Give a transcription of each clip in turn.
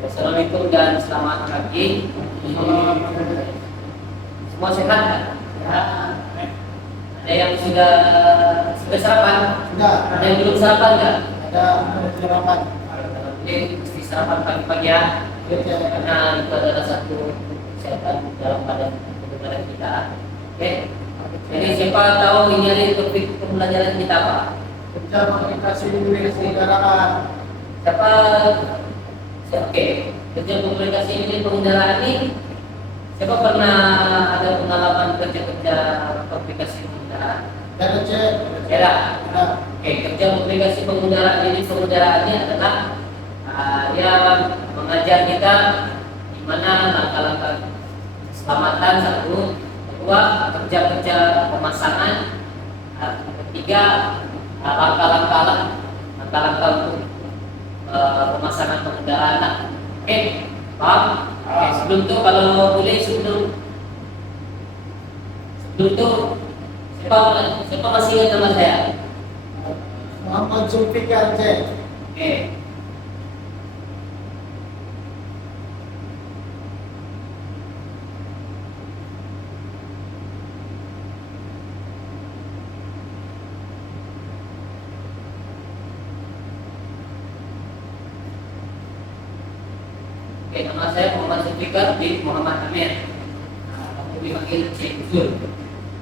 Assalamualaikum dan selamat pagi. Semua sehat kan? Ya. Ada yang sudah sarapan? Sudah. Ada yang belum sarapan nggak? Ada sarapan. Jadi mesti sarapan pagi-pagi ya. Karena itu adalah satu kesehatan dalam badan kita. Oke. Jadi siapa tahu ini ada topik pembelajaran kita apa? Kerja komunikasi kendaraan. Siapa? Oke. Kerja komunikasi ini pengendaraan ini. Siapa pernah ada pengalaman kerja komunikasi pengendaraan? Dan cek. Ya. Nah, Oke, kerja komunikasi pengendaraan ini pengundaraannya adalah dia mengajar kita di mana langkah-langkah keselamatan satu, kedua kerja-kerja pemasangan, ketiga langkah-langkah untuk pemasangan pengendaraan. Oke, paham? Oke, sebelum itu kalau boleh sebelum itu siapa masih ingat nama saya? Muhammad Zulfikar cek. Oke. Oke, nama saya Muhammad Zulfikar bin Muhammad Amir. Kamu dipanggil Cik Zul.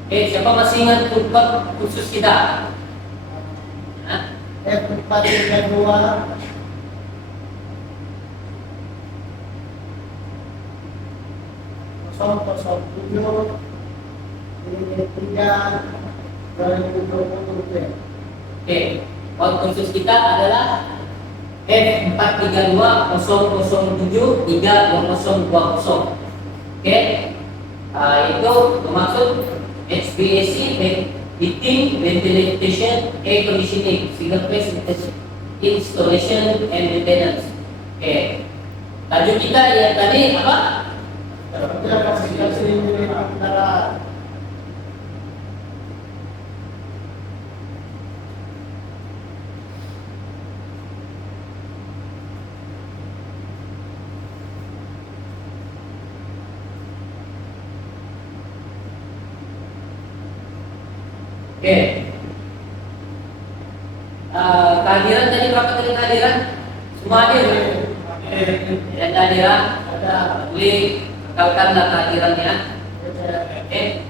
Oke, siapa masih ingat bab khusus kita? Hah? F432 007 3 2020. Oke, bab khusus kita adalah F432-007-32020. Oke, itu bermaksud HVAC, heating, ventilation, air conditioning, single phase installation and maintenance. Oke, lanjut kita yang tadi apa? Kerja komunikasi kendaraan. Oke. Kehadiran tadi berapa kali kehadiran? Semua hadir. Dan kehadiran ada. Boleh kekalkanlah kehadirannya. Oke.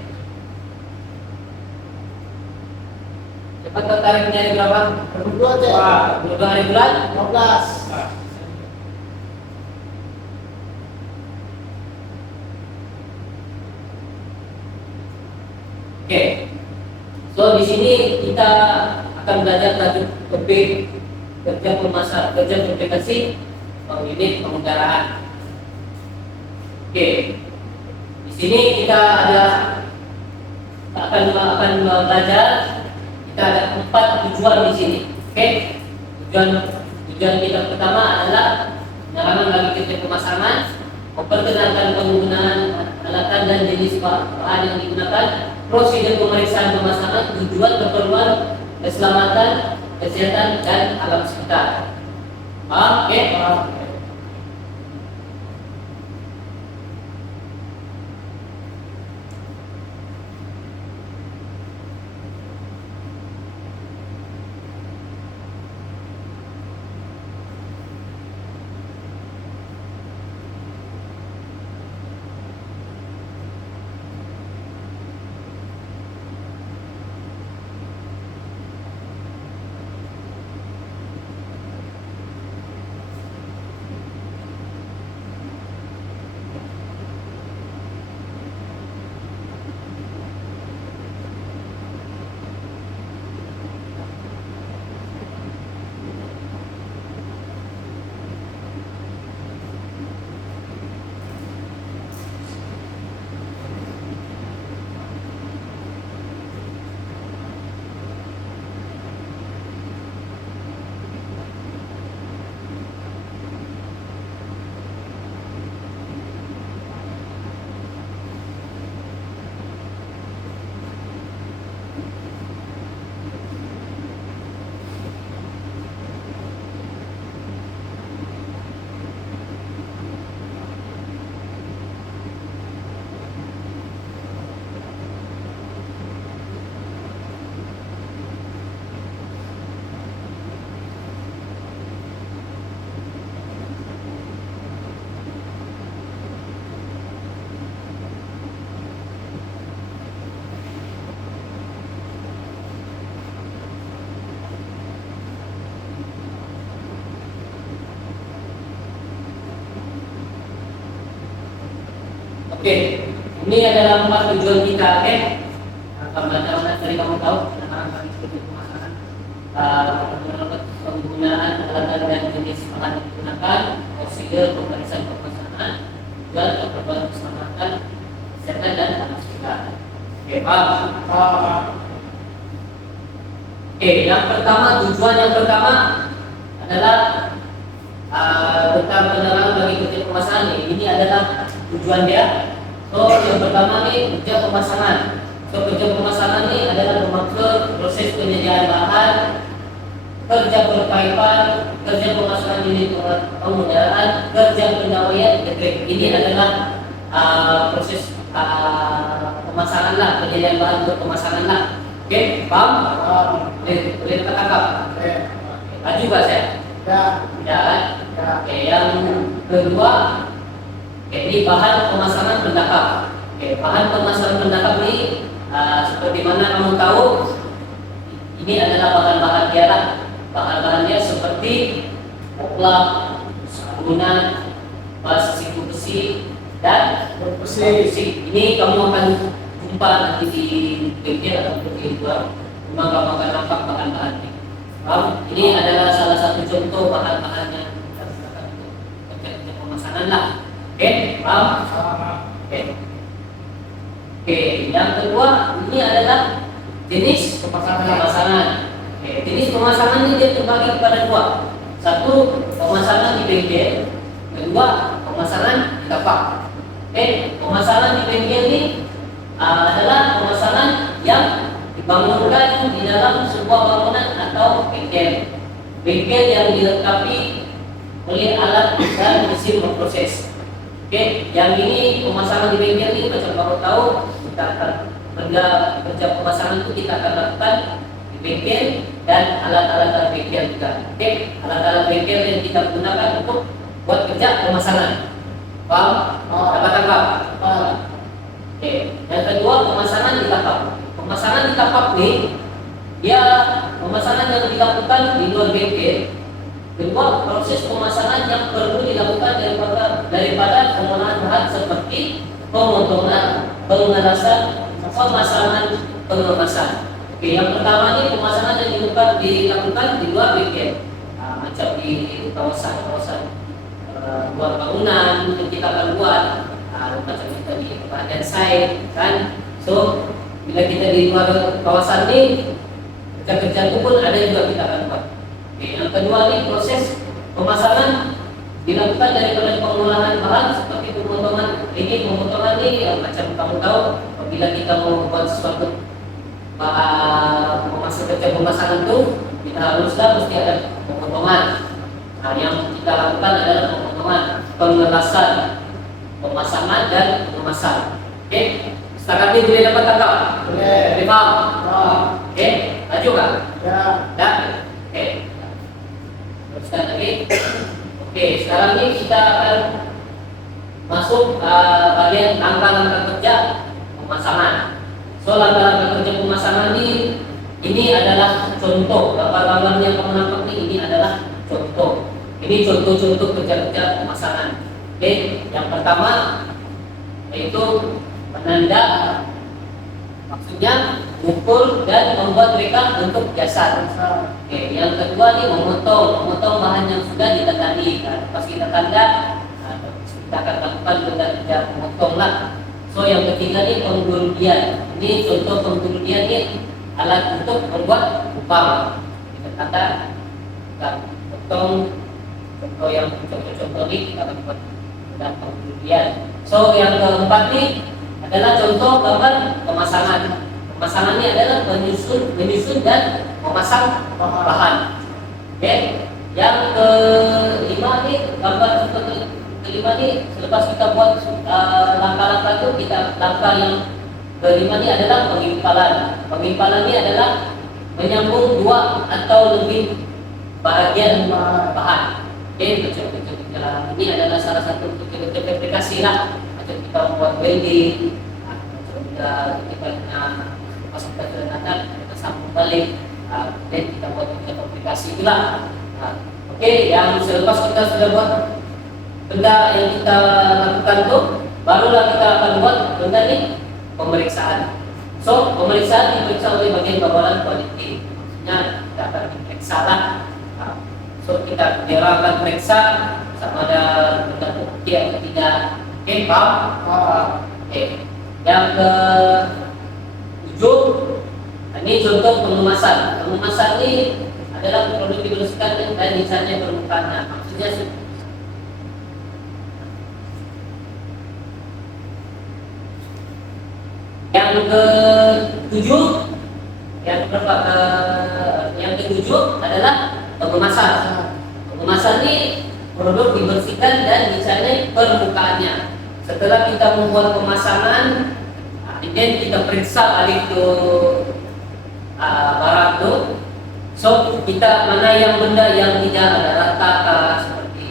Cepat tariknya hari berapa? Berdua cek. 22 hari bulan 15. Oke. So di sini kita akan belajar lanjut topik kerja komunikasi unit pengendaraan. Oke. Di sini kita akan belajar. Kita ada 4 tujuan di sini. Oke. Tujuan kita pertama adalah penerangan bagi kerja pemasangan, memperkenalkan penggunaan alatan dan jenis bahan yang digunakan, prosedur pemeriksaan pemasangan, tujuan keperluan keselamatan, kesehatan dan alam sekitar. Paham? Oke? Oke, ini adalah 4 tujuan kita, oke? Pembelajaran dari kamu tahu, anak-anak kami seperti pemasaran, penggunaan alat dan jenis bahan yang digunakan, prosedur pemeriksaan pemesanan, dan perbuatan keselamatan, kesehatan dan kebersihan. Oke, paham? Oke, yang pertama adalah tentang penerangan bagi kerja pemasangan. Ini adalah tujuan dia. So, yang pertama nih kerja pemasangan. So, kerja pemasangan ini adalah bermaksud proses penyediaan bahan, kerja perpaipan, kerja pemasangan unit penggunaan, kerja pendawaian elektrik. Ini adalah proses pemasangan lah, penyediaan bahan untuk pemasangan lah. Oke, paham? Boleh kita tangkap? Laju gak saya? Ya kan? Oke, yang kedua, ini bahan pemasangan pendahap. Oke, bahan pemasangan pendahap ini seperti mana kamu tahu, ini adalah bahan-bahan dia lah. Bahan-bahannya seperti poklak, sabunan, besi besi dan besi. Ini kamu akan jumpa nanti di bengkel atau di luar. Memang kamu akan nampak bahan-bahan ini. Ini adalah salah satu contoh bahan-bahan yang kita gunakan untuk kerja pemasangan lah. Oke, paham? Oke. Oke, yang kedua ini adalah jenis pemasangan. Oke, jenis pemasangan ini dia terbagi kepada dua. Satu, pemasangan di bengkel. Kedua, pemasangan di tapak. Oke, pemasangan di bengkel ini adalah pemasangan yang dibangunkan di dalam sebuah bangunan atau bengkel. Bengkel yang dilengkapi oleh alat dan mesin memproses. Oke, yang ini pemasangan di bengkel ini macam kamu tahu, kita akan kerja pemasangan itu kita akan lakukan di bengkel dan alat-alat bengkel juga. Oke, alat-alat bengkel yang kita gunakan untuk buat kerja pemasangan. Paham? Dapat tangkap? Oke, yang kedua pemasangan di tapak. Pemasangan di tapak nih, dia pemasangan yang dilakukan di luar bengkel. Kedua, proses pemasangan yang perlu dilakukan daripada pengolahan bahan seperti pemotongan, pengerasan, pemasangan, pengemasan. Oke, yang pertama ini pemasangan yang dilakukan di luar bengkel, macam di kawasan luar bangunan yang kita akan buat, macam kita di bagian site, kan? So, bila kita di luar kawasan ini, kerja-kerja itu pun ada juga kita akan buat. Oke, yang kedua ini proses pemasangan dilakukan daripada pengolahan bahan seperti pemotongan. Ini pemotongan ini macam kamu tahu, apabila kita mau buat sesuatu memasak kerja pemasangan itu, kita haruslah mesti ada pemotongan. Nah, yang kita lakukan adalah pemotongan, pengerasan, pemasangan dan pengemasan. Oke, setakat ini boleh dapat tangkap? Boleh. Paham? Oke, lanjut kan? Ya. Oke. Teruskan lagi. Oke, sekarang ini kita akan masuk bagian langkah-langkah kerja pemasangan. So, langkah-langkah kerja pemasangan ini adalah contoh. Gambar-gambar yang kamu nampak ini adalah contoh. Ini contoh-contoh kerja-kerja pemasangan. Oke, yang pertama yaitu penanda, maksudnya mengukur dan membuat mereka bentuk jasad. Oke, yang kedua nih memotong bahan yang sudah ditandai. Pas kita tanda, kita akan lakukan kerja memotong lah. So, yang ketiga nih penggurudian. Ini contoh penggurudian nih, alat untuk membuat upang. Kita tanda, kita potong. Contoh yang contoh ini kita akan buat dan penggurudian. So, yang keempat nih adalah contoh gambar pemasangan. Pemasangan ini adalah menyusun dan memasang bahan. Oke, yang kelima nih gambar kelima nih, selepas kita buat langkah-langkah itu, langkah yang kelima ini adalah pengimpalan. Pengimpalan ini adalah menyambung dua atau lebih bagian bahan. Oke, kecil-kecil ini adalah salah satu kecil-kecil aplikasi lah. Macam kita buat welding, macam kita pas kita kerenatan, kita sambung balik, dan kita buat aplikasi itulah. Oke, yang selepas kita sudah buat benda yang kita lakukan tuh, barulah kita akan buat benda ini pemeriksaan. So, pemeriksaan diperiksa oleh bagian bawalan kualiti. Maksudnya kita akan diperiksa lah. So, kita akan periksa sama ada benda bukti atau tidak. Oke, paham? Oke. Yang ke 7, ini contoh pengemasan. Pengemasan ini adalah produk dibersihkan dan misalnya permukaan. Nah, maksudnya yang ke-7, yang berapa? Yang ke-7 adalah pengemasan. Pengemasan ini produk dibersihkan dan misalnya permukaannya. Setelah kita membuat pemasangan, kemudian kita periksa balik ke barang itu. So, kita mana yang benda yang tidak ada rata seperti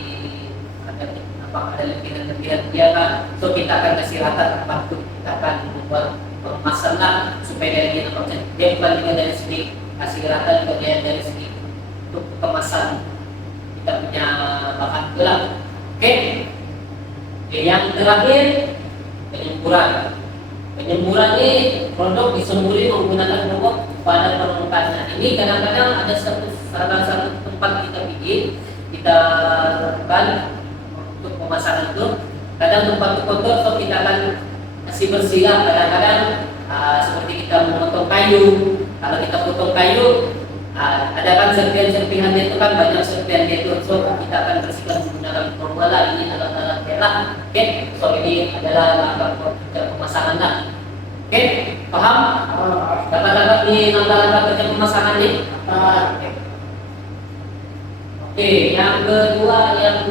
ada lebihan dia kan. So, kita akan kasih rata tempat itu. Kita akan membuat pemasan lah supaya dia nampak cantik. Dia bukan juga dari segi kasih rata, juga dia dari segi untuk kemasan kita punya bahan gelang. Oke. Yang terakhir, penyemburan. Penyemburan ini produk disemburi menggunakan robot pada permukaan. Ini kadang-kadang ada salah satu tempat kita pergi, kita lakukan untuk pemasangan itu. Kadang tempat itu kotor, so kita akan kasih bersih lah. Kadang-kadang seperti kita memotong kayu. Kalau kita potong kayu, ada kan serpihan-serpihan itu kan banyak serpihan itu. So kita akan bersihkan menggunakan formula. Ini alat-alat merah. Oke, so ini adalah langkah pemasangan lah. Oke, paham? Dapat ini langkah-langkah kerja pemasangan ini. Oke, yang kedua, yang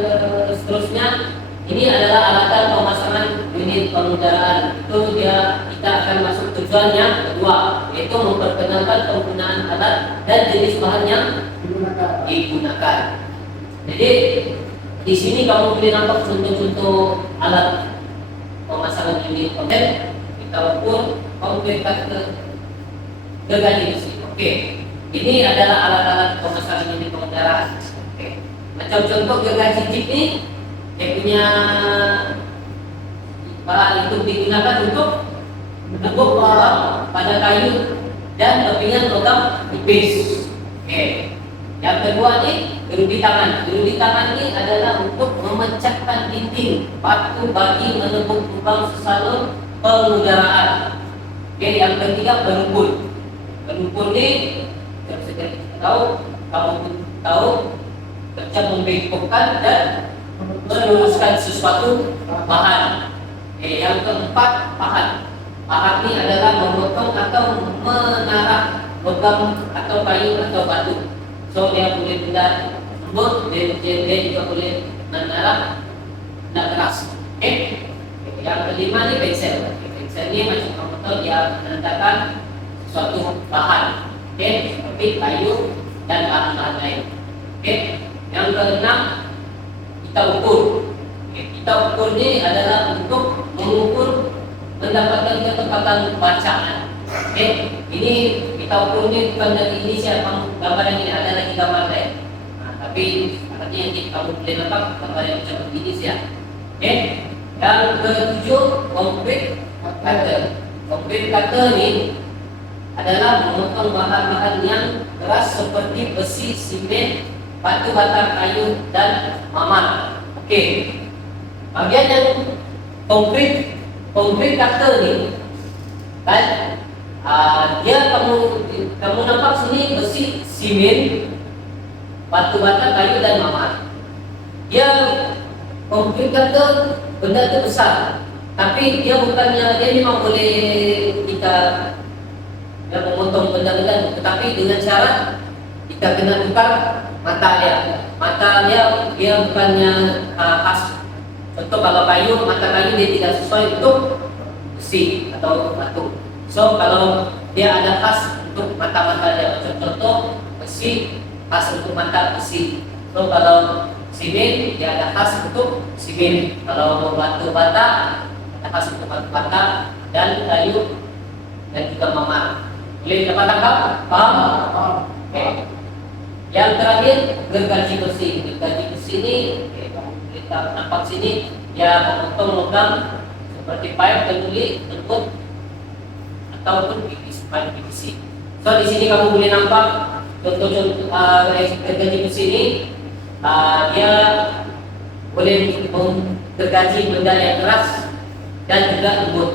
seterusnya ini adalah alatan pemasangan unit pengendaraan. Itu kita akan masuk tujuannya kedua, yaitu memperkenalkan penggunaan alat dan jenis bahan yang digunakan. Jadi di sini kamu boleh nampak contoh-contoh alat pemasangan unit konten. Kita ukur konkret ke gergaji besi. Oke, ini adalah alat-alat pemasangan unit pengendaraan. Oke, macam contoh gergaji jeep ini, dia punya bahan itu digunakan untuk menembuk pada kayu dan kepingan logam tipis. Oke. Yang kedua ini gerudi tangan. Gerudi tangan ini adalah untuk memecahkan dinding batu bagi menembuk lubang sesalur pengudaraan. Oke. Yang ketiga perumpul. Perumpul ini kita tahu, kamu tahu kerja membengkokkan dan meluruskan sesuatu bahan. Oke. Yang keempat pahat. Pahat ini adalah memotong atau menarah logam atau kayu atau batu. So dia boleh benda lembut, dia juga boleh menarah benda keras. Oke. Yang kelima ni pensel. Pensel ni macam kamu tahu dia menandakan suatu bahan. Oke, seperti kayu dan bahan-bahan lain. Oke. Yang keenam kita ukur. Kita ukur ni adalah untuk mengukur mendapatkan ketepatan bacaan. Oke, ini kita ukur ni bukan dari ini siapa gambar yang ini, ada lagi gambar lain. Tapi artinya yang kamu boleh nampak gambar yang macam ini siapa. Oke, yang ketujuh konkret cutter. Konkret cutter ni adalah memotong bahan-bahan yang keras seperti besi, simen, batu bata, kayu dan mamat. Oke, bagian yang konkret cutter ni kan, dia kamu nampak sini besi, simen, batu bata, kayu dan mamat. Dia konkret cutter benda itu besar, tapi dia bukannya dia memang boleh kita memotong benda-benda, tetapi dengan cara kita kena tukar mata dia. Mata dia bukannya khas. Contoh kalau kayu, mata kayu dia tidak sesuai untuk besi atau batu. So kalau dia ada khas untuk mata-mata dia, macam contoh besi khas untuk mata besi. So kalau simen dia ada khas untuk simen. Kalau batu bata ada khas untuk batu bata, dan kayu dan juga mamat. Boleh dapat tangkap? Paham? Oke. Yang terakhir gergaji besi. Gergaji besi ini, kamu boleh nampak sini, dia memotong logam seperti pipe, kenduli, lembut, ataupun PVC, pipe PVC. So di sini kamu boleh nampak contoh-contoh gergaji besi ini, dia boleh gergaji benda yang keras dan juga lembut.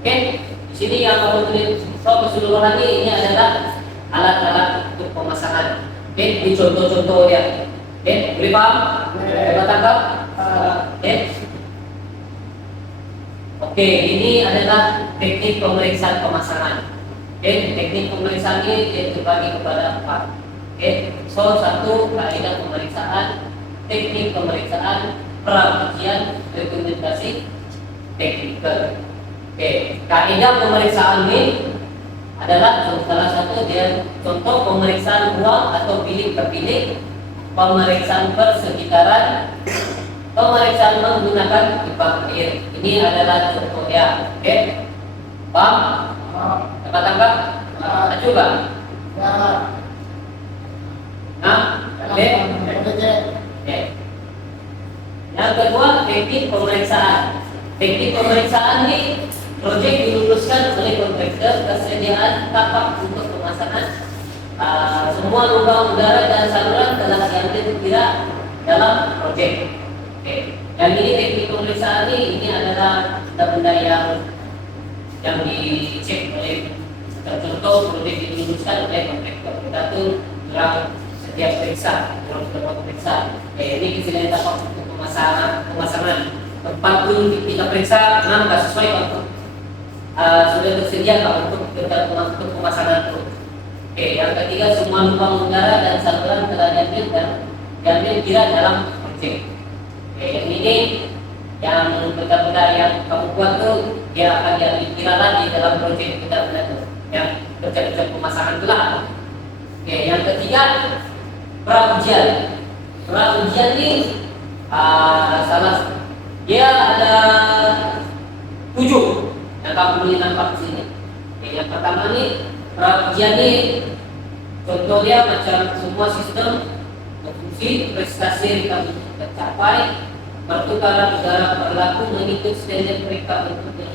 Oke, di sini yang kamu boleh keseluruhan ini adalah alat-alat untuk pemasangan. Oke, ini contoh-contoh dia. Oke, boleh paham? Coba tangkap. Oke. Oke, ini adalah teknik pemeriksaan pemasangan. Oke, teknik pemeriksaan ini terbagi kepada 4. Oke, so 1 kaidah pemeriksaan, teknik pemeriksaan, pra-ujian, rekomendasi, teknikal. Oke, kaidah pemeriksaan ini adalah salah satu dia contoh pemeriksaan ruang atau bilik per bilik, pemeriksaan persekitaran, pemeriksaan menggunakan pipa air. Ini adalah contohnya. Oke, paham? Dapat tangkap? Coba. Nah, oke. Oke. Yang kedua, teknik pemeriksaan. Teknik pemeriksaan ini proyek diluluskan oleh kontraktor kesediaan tapak untuk pemasangan semua lubang udara dan saluran telah diambil kira dalam proyek. Oke. Dan ini teknik pemeriksaan ini adalah benda-benda yang dicek oleh contoh proyek diluluskan oleh kontraktor. Kita tuh kurang setiap periksa, kurang beberapa periksa. Ini kesediaan tapak untuk pemasangan. Tempat pun kita periksa, nggak sesuai untuk sudah tersedia untuk pemasangan itu. Oke, yang ketiga semua lubang udara dan saluran telah diambil kira dalam proyek. Oke, yang ini yang benda-benda yang kamu buat tuh dia akan diambil kira lagi dalam proyek benda-benda itu yang kerja-kerja pemasangan itu lah. Oke, yang ketiga pra-ujian. Pra-ujian ini dia ada 7 yang kamu boleh nampak di sini. Oke, yang pertama nih pra-ujian nih contohnya macam semua sistem berfungsi, prestasi tercapai, pertukaran udara berlaku mengikut standar mereka untuk yang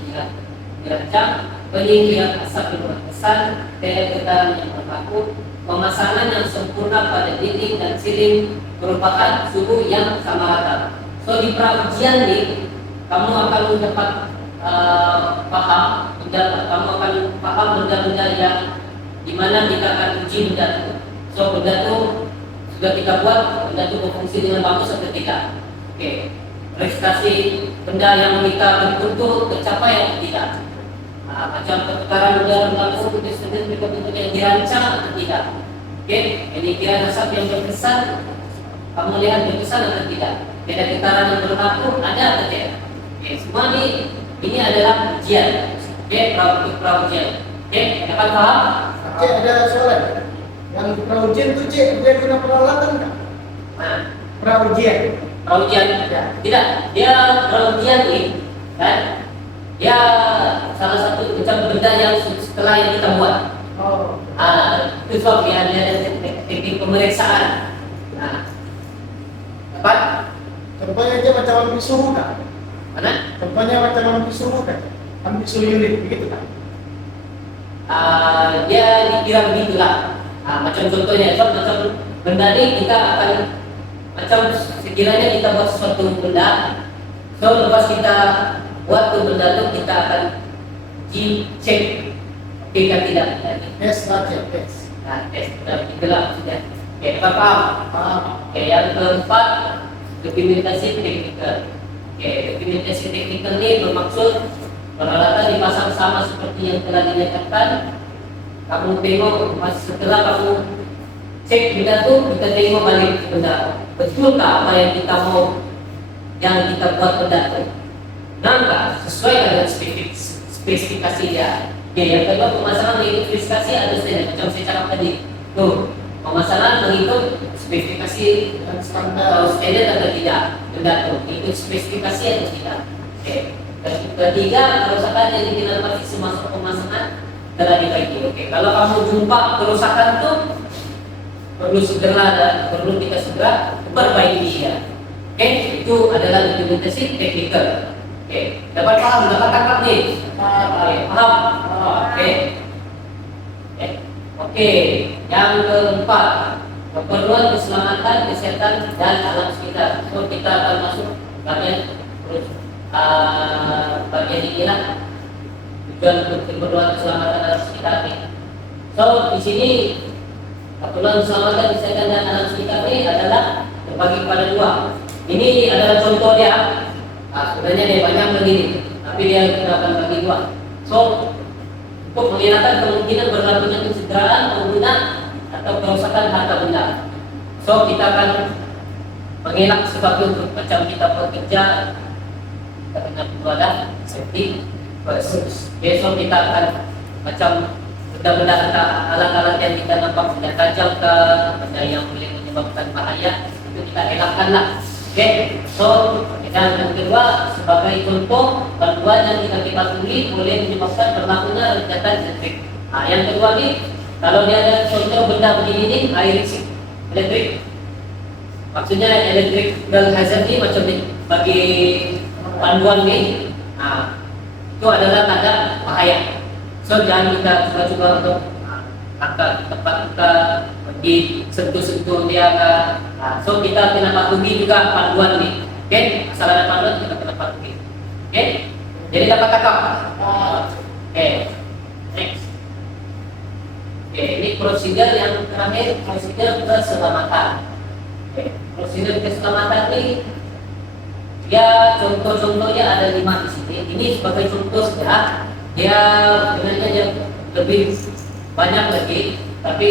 dirancang, penyingkiran asap berkesan, daya tekanan yang berlaku, pemasangan yang sempurna pada dinding dan siling merupakan suhu yang sama rata. So di pra-ujian nih kamu akan dapat kamu akan paham benda-benda yang dimana kita akan uji benda itu. So benda itu sudah kita buat, benda itu berfungsi dengan bagus atau tidak. Oke, prestasi benda yang kita bentuk itu tercapai atau tidak. Macam pertukaran udara berlaku untuk sendiri bentuk yang dirancang atau tidak. Oke, ini kira asap yang berkesan, kamu lihat berkesan atau tidak. Beda getaran yang berlaku ada atau tidak. Oke, semua ini adalah ujian. Oke, pra-ujian. Oke, dapat paham? Cik, ada soalan. Yang pra-ujian itu cik, dia guna peralatan nggak? Nah, Pra-ujian. pra-ujian Ya. tidak. Dia pra-ujian ini kan? Dia salah satu macam benda yang setelah yang kita buat. Oh. Itu sebab dia ada teknik pemeriksaan. Nah, dapat? Contohnya aja macam ambil suhu kan? Mana? Contohnya macam ambil suhu kan? Ambil suhu unit, begitu kan? Dia dikira begitulah. Macam contohnya, macam benda ini kita akan macam sekiranya kita buat sesuatu benda, so lepas kita buat tuh benda itu kita akan cek oke kan tidak. Tes lah, cik, tes. Nah, tes begitulah maksudnya. Oke, paham? Paham. Oke, yang keempat dokumentasi teknikal. Oke, dokumentasi teknikal ini bermaksud peralatan dipasang sama seperti yang telah dinyatakan. Kamu tengok setelah kamu cek benda itu, kita tengok balik benda. Betulkah apa yang kita mau, yang kita buat benda itu? Nah, sesuai dengan spesifikasi dia. Oke, yang kedua pemasangan mengikut spesifikasi ada standar. Macam saya cakap tadi. Tuh, pemasangan mengikut spesifikasi Dan standar. atau standar atau tidak benda itu, ikut spesifikasi atau tidak. Oke. Ketiga, kerusakan yang didapati semasa pemasangan telah diperbaiki. Oke, kalau kamu jumpa kerusakan itu perlu segera dan perlu kita segera perbaiki dia. Oke, itu adalah dokumentasi teknikal. Oke, dapat paham, dapat tangkap nih. Oke, paham. Oke. Oke, yang keempat, keperluan keselamatan, kesehatan dan alam sekitar. So kita akan masuk bagian terus bagian ini lah. Tujuan untuk keperluan keselamatan alam sekitar ini. So di sini keperluan keselamatan, kesehatan dan alam sekitar ini adalah terbagi pada dua. Ini adalah contoh dia. Sebenarnya dia banyak begini, tapi dia akan bagi dua. So untuk menghilangkan kemungkinan berlakunya kecederaan pengguna atau kerusakan harta benda. So kita akan mengelak sebagai untuk macam kita bekerja, kita perlu ada safety first. Besok kita akan macam benda-benda atau alat-alat yang kita nampak benda tajam ke benda yang boleh menyebabkan bahaya, itu kita elakkanlah. Oke, so dan yang kedua sebagai contoh bantuan yang kita patuhi boleh menyebabkan berlakunya rentetan listrik. Yang kedua nih, kalau dia ada contoh benda begini nih, air elektrik. Maksudnya electrical hazard nih macam ni bagi panduan nih. Itu adalah tanda bahaya. So jangan kita coba-coba untuk angkat tempat kita di sentuh-sentuh dia kan. So kita kena patuhi juga panduan nih. Oke, asal ada panduan kita kena patuhi. Oke, jadi dapat tangkap. Oke, next. Oke, ini prosedur yang terakhir, prosedur keselamatan. Oke, prosedur keselamatan ini ya contoh-contohnya ada 5 di sini. Ini sebagai contoh saja. Dia sebenarnya yang lebih banyak lagi, tapi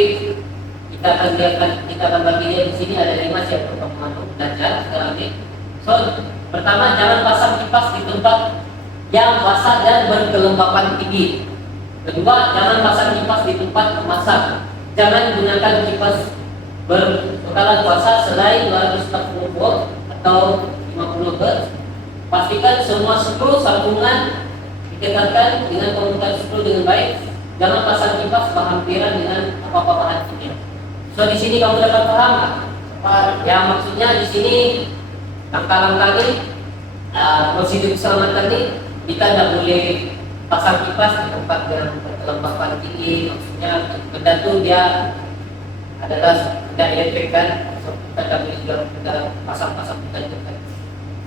kita akan bagi dia di sini ada 5 siapa untuk belajar sekarang ini. So, pertama jangan pasang kipas di tempat yang basah dan berkelembapan tinggi. Kedua, jangan pasang kipas di tempat masak. Jangan gunakan kipas bertekanan kuasa selain 240 volt atau 50 Hz. Pastikan semua skru sambungan dikekatkan dengan komunikasi skru dengan baik. Jangan pasang kipas berhampiran dengan apa-apa bahan kimia. So di sini kamu dapat paham? Yang maksudnya di sini langkah-langkah ini prosedur keselamatan ini kita tidak boleh pasang kipas di tempat yang berkelembapan tinggi. Maksudnya benda itu dia adalah benda elektrik kan. So kita tidak boleh juga kita pasang-pasang benda di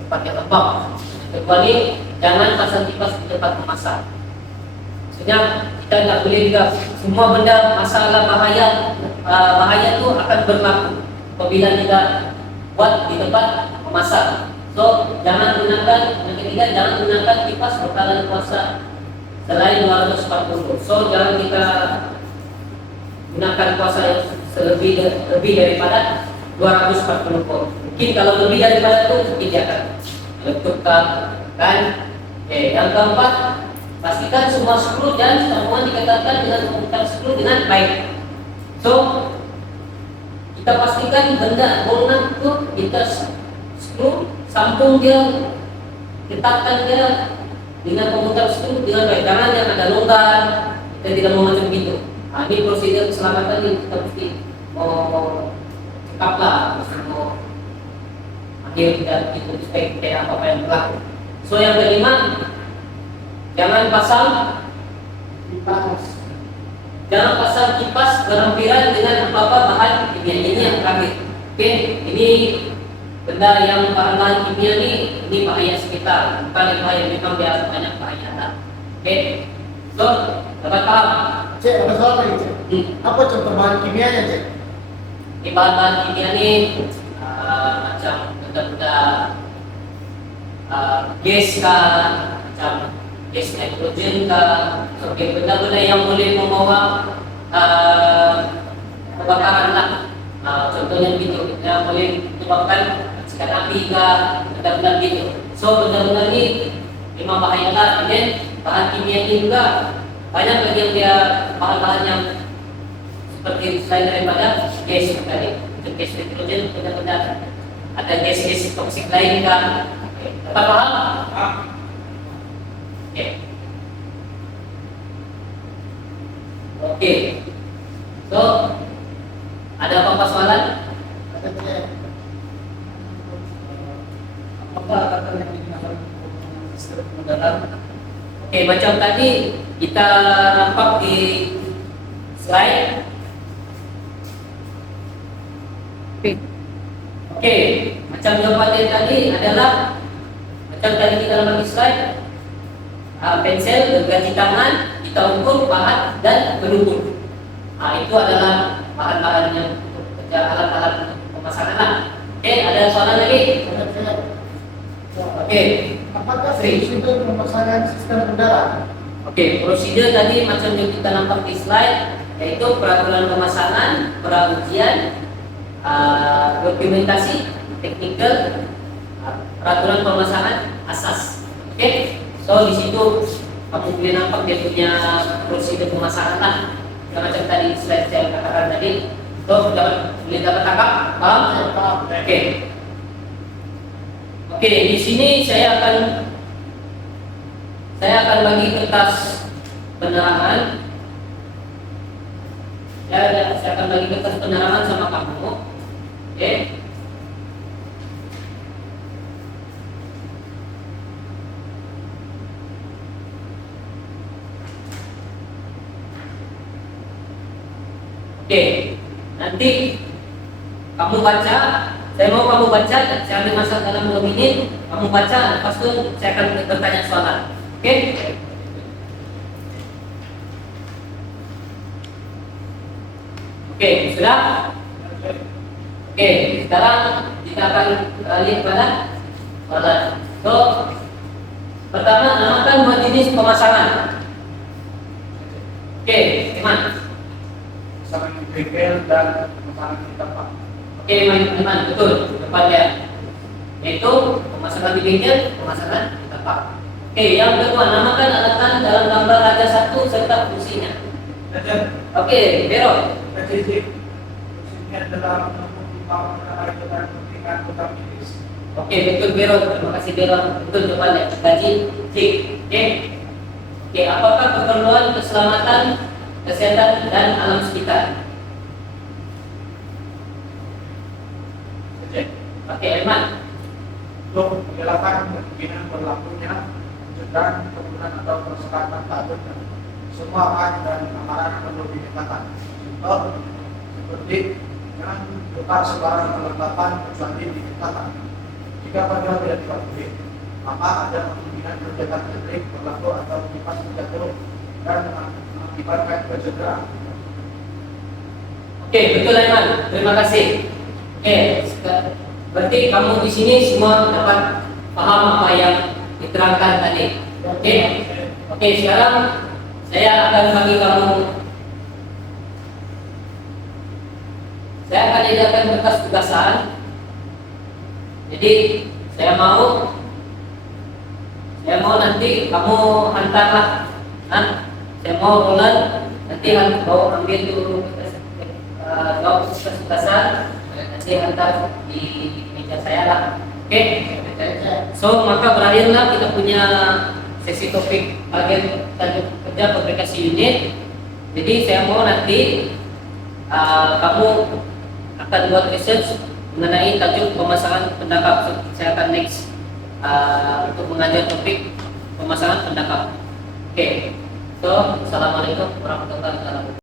tempat yang lembab. Kecuali jangan pasang kipas di tempat memasak. Maksudnya kita tidak boleh juga semua benda masalah bahaya itu akan berlaku apabila kita buat di tempat memasak. So jangan gunakan, yang ketiga jangan gunakan kipas bertekanan kuasa selain 240 volt. So jangan kita gunakan kuasa yang lebih daripada 240 volt. Mungkin kalau lebih daripada itu mungkin dia akan letupkan kan. Yang keempat, pastikan semua skru dan sambungan dikekatkan dengan komunikasi skru dengan baik. So kita pastikan benda bolongan itu kita skru sambung dia, ketatkan dia dengan komunikasi skru dengan baik. Jangan yang ada longgar, kita tidak mau macam gitu. Ini prosedur keselamatan yang kita mesti mau cekap lah, mesti mau akhir tidak itu supaya apa yang berlaku. So yang kelima, jangan pasang kipas berhampiran dengan apa-apa bahan kimia. Ini yang terakhir. Oke, ini benda yang bahan-bahan kimia ini bahaya sekitar, bukan yang bahaya, memang biasa banyak bahaya. Oke, so dapat paham? Cek, ada soal lagi cek. Apa contoh bahan kimianya cek? Di bahan-bahan kimia ini macam benda-benda gas kah, macam gas nitrogen kah, sebagai benda-benda yang boleh membawa kebakaran lah. Contohnya gitu, yang boleh menyebabkan sikat api kah, benda-benda gitu. So benda-benda ini memang bahaya lah. Dan bahan kimia ini juga banyak lagi yang dia bahan-bahan yang seperti selain daripada gas tadi, untuk gas nitrogen, benda-benda ada gas-gas toksik lain kah. Tetap paham? Oke. So, ada apa-apa soalan? Ada cek. Apakah kata yang digunakan sistem pemodal. Oke, macam tadi kita nampak di slide. Oke, macam jawabannya tadi adalah macam tadi kita nampak di slide. Pensel, gergaji tangan, kita ukur, pahat, dan penunjuk. Itu adalah bahan-bahan yang untuk kerja alat-alat untuk pemasangan lah. Oke, ada soalan lagi? Oke. Apakah prosedur pemasangan sistem udara? Oke, prosedur tadi macam yang kita nampak di slide, yaitu peraturan pemasangan, perahujian, dokumentasi, teknikal, peraturan pemasangan, asas. Oke, so di situ kamu boleh nampak dia punya prosedur pemasangan lah. Yang macam tadi slide saya katakan tadi, so boleh dapat tangkap, paham? Oke. Oke, di sini saya akan bagi kertas penerangan. Saya akan bagi kertas penerangan sama kamu. Oke. Oke. Nanti kamu baca. Saya mau kamu baca, saya ambil masa dalam 2 menit, kamu baca, lepas itu saya akan bertanya soalan. Oke? Oke, sudah? Oke, sekarang kita akan beralih pada soalan. So, pertama, namakan 2 jenis pemasangan. Oke, Iman. Pemasangan di bengkel dan pemasangan di tempat. Oke, Iman, betul, depannya. Yaitu pemasangan di bengkel, pemasangan di tempat. Oke, yang kedua, namakan alatan dalam gambar raja 1 serta fungsinya. Oke, Bero. PJJ fungsinya adalah untuk pembangunan dan pendidikan kota medis. Oke, betul Bero. Terima kasih Bero. Betul jawabannya. Gaji J. Oke. Oke, apakah keperluan keselamatan, kesehatan dan alam sekitar? Oke, Iman. Untuk mengelakkan kemungkinan berlakunya pencegahan kerumunan atau persekatan patut semua hak dan amaran perlu dinyatakan. Contoh seperti jangan buka sebarang perlengkapan kecuali dinyatakan. Jika pada tidak dipatuhi, maka ada kemungkinan kegiatan listrik berlaku atau kipas terjatuh dan mengakibatkan kecederaan. Oke, betul Iman. Terima kasih. Oke, berarti kamu di sini semua dapat paham apa yang diterangkan tadi. Oke. Oke, sekarang saya akan bagi kamu. Saya akan edarkan kertas tugasan. Jadi saya mau nanti kamu hantarlah. Saya mau Roland nanti kau ambil dulu jawab tugasan. Nanti hantar di meja saya lah. Oke. So maka berakhirlah kita punya sesi topik bagian tajuk kerja fabrikasi unit. Jadi saya mau nanti kamu akan buat research mengenai tajuk pemasangan pendakap. Saya akan next untuk mengajar topik pemasangan pendakap. Oke. So assalamualaikum warahmatullahi wabarakatuh.